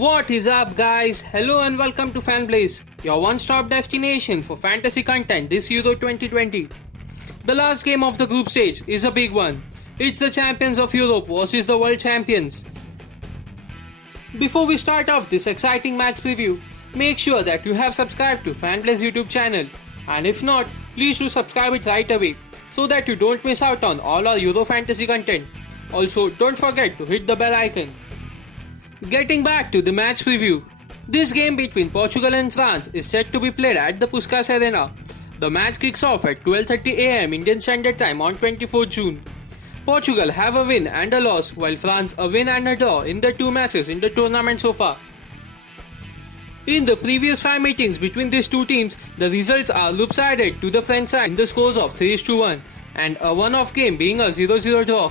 What is up, guys? Hello and welcome to FanBlaze, your one-stop destination for fantasy content this Euro 2020. The last game of the group stage is a big one. It's the champions of Europe versus the world champions. Before we start off this exciting match preview, make sure that you have subscribed to FanBlaze YouTube channel, and if not, please do subscribe it right away so that you don't miss out on all our Euro fantasy content. Also, don't forget to hit the bell icon. Getting back to the match preview, this game between Portugal and France is set to be played at the Puskás Arena. The match kicks off at 12:30 am Indian Standard Time on 24 June. Portugal have a win and a loss, while France a win and a draw in the two matches in the tournament so far. In the previous 5 meetings between these two teams, the results are lopsided to the French side in the scores of 3-1 and a one-off game being a 0-0 draw.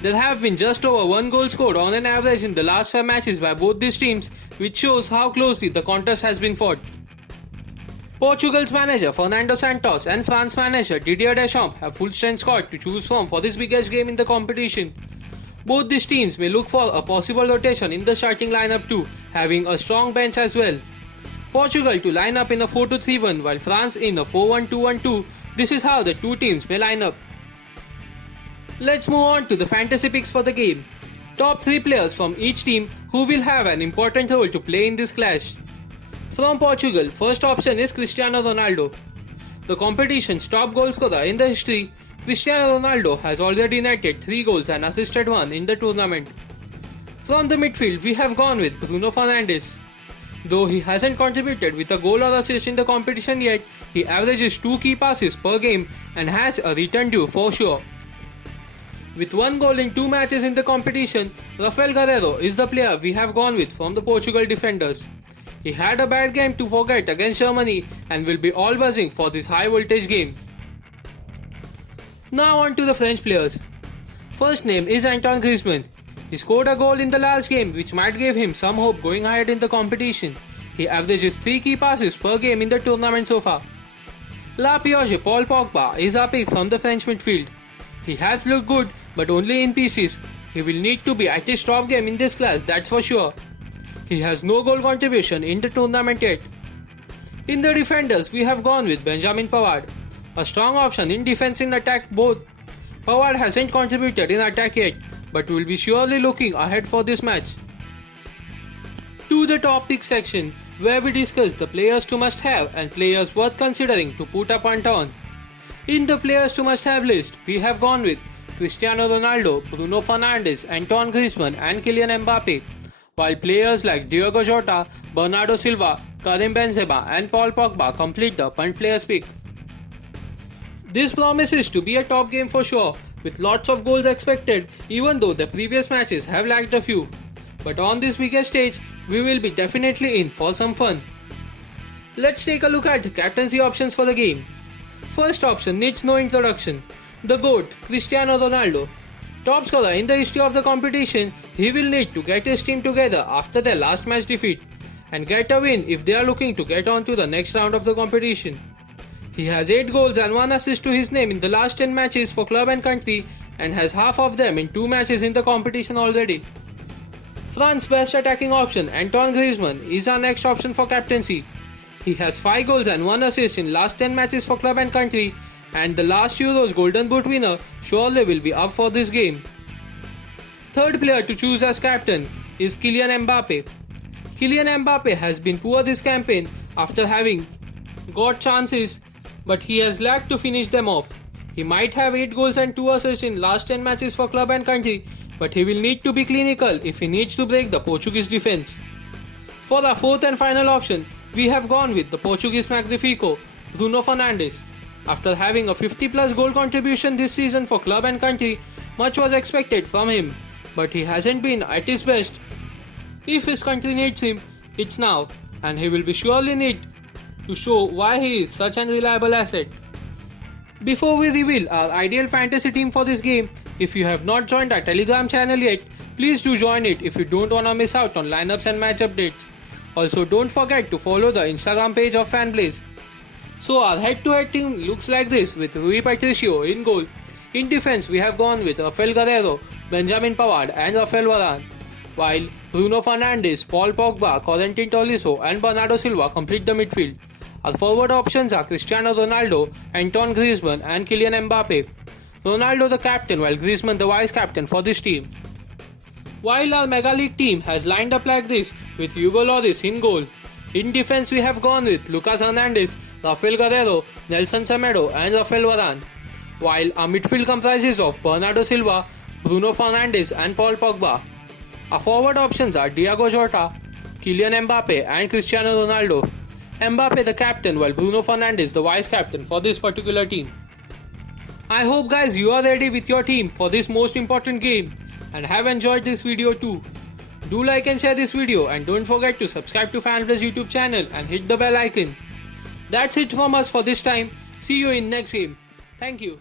There have been just over 1 goal scored on an average in the last 5 matches by both these teams, which shows how closely the contest has been fought. Portugal's manager Fernando Santos and France manager Didier Deschamps have full strength squad to choose from for this biggest game in the competition. Both these teams may look for a possible rotation in the starting lineup too, having a strong bench as well. Portugal to line up in a 4-2-3-1 while France in a 4-1-2-1-2. This is how the two teams may line up. Let's move on to the fantasy picks for the game. Top 3 players from each team who will have an important role to play in this clash. From Portugal, first option is Cristiano Ronaldo. The competition's top goal scorer in the history, Cristiano Ronaldo has already netted 3 goals and assisted 1 in the tournament. From the midfield, we have gone with Bruno Fernandes. Though he hasn't contributed with a goal or assist in the competition yet, he averages 2 key passes per game and has a return due for sure. With 1 goal in 2 matches in the competition, Rafael Guerreiro is the player we have gone with from the Portugal defenders. He had a bad game to forget against Germany and will be all buzzing for this high voltage game. Now on to the French players. First name is Antoine Griezmann. He scored a goal in the last game which might give him some hope going ahead in the competition. He averages 3 key passes per game in the tournament so far. La Pioche Paul Pogba is our pick from the French midfield. He has looked good, but only in pieces. He will need to be at his top game in this class, that's for sure. He has no goal contribution in the tournament yet. In the defenders, we have gone with Benjamin Pavard. A strong option in defense and attack both. Pavard hasn't contributed in attack yet, but will be surely looking ahead for this match. To the top pick section, where we discuss the players to must have and players worth considering to put a punt on. In the players to must have list, we have gone with Cristiano Ronaldo, Bruno Fernandes, Antoine Griezmann and Kylian Mbappe, while players like Diogo Jota, Bernardo Silva, Karim Benzema and Paul Pogba complete the punt players pick. This promises to be a top game for sure, with lots of goals expected even though the previous matches have lacked a few. But on this biggest stage, we will be definitely in for some fun. Let's take a look at the captaincy options for the game. First option needs no introduction. The GOAT, Cristiano Ronaldo. Top scorer in the history of the competition, he will need to get his team together after their last match defeat and get a win if they are looking to get on to the next round of the competition. He has 8 goals and 1 assist to his name in the last 10 matches for club and country and has half of them in 2 matches in the competition already. France's best attacking option, Antoine Griezmann, is our next option for captaincy. He has 5 goals and 1 assist in last 10 matches for club and country, and the last Euros Golden Boot winner surely will be up for this game. Third player to choose as captain is Kylian Mbappe. Kylian Mbappe has been poor this campaign after having got chances, but he has lacked to finish them off. He might have 8 goals and 2 assists in last 10 matches for club and country, but he will need to be clinical if he needs to break the Portuguese defense. For our fourth and final option, we have gone with the Portuguese Magnifico, Bruno Fernandes. After having a 50+ goal contribution this season for club and country, much was expected from him, but he hasn't been at his best. If his country needs him, it's now, and he will be surely need to show why he is such an reliable asset. Before we reveal our ideal fantasy team for this game, if you have not joined our Telegram channel yet, please do join it if you don't wanna miss out on lineups and match updates. Also, don't forget to follow the Instagram page of FanBlaze. So our head-to-head team looks like this with Rui Patricio in goal. In defense, we have gone with Rafael Guerreiro, Benjamin Pavard and Rafael Varane. while Bruno Fernandes, Paul Pogba, Corentin Tolisso, and Bernardo Silva complete the midfield. Our forward options are Cristiano Ronaldo, Antoine Griezmann, and Kylian Mbappe. Ronaldo the captain, while Griezmann the vice captain for this team. While our Mega League team has lined up like this with Hugo Lloris in goal, in defense we have gone with Lucas Hernandez, Rafael Guerrero, Nelson Semedo, and Rafael Varane. While our midfield comprises of Bernardo Silva, Bruno Fernandes, and Paul Pogba. Our forward options are Diogo Jota, Kylian Mbappe, and Cristiano Ronaldo. Mbappe the captain, while Bruno Fernandes the vice captain for this particular team. I hope guys you are ready with your team for this most important game and have enjoyed this video too. Do like and share this video, and don't forget to subscribe to FanPlus YouTube channel and hit the bell icon. That's it from us for this time. See you in next game. Thank you.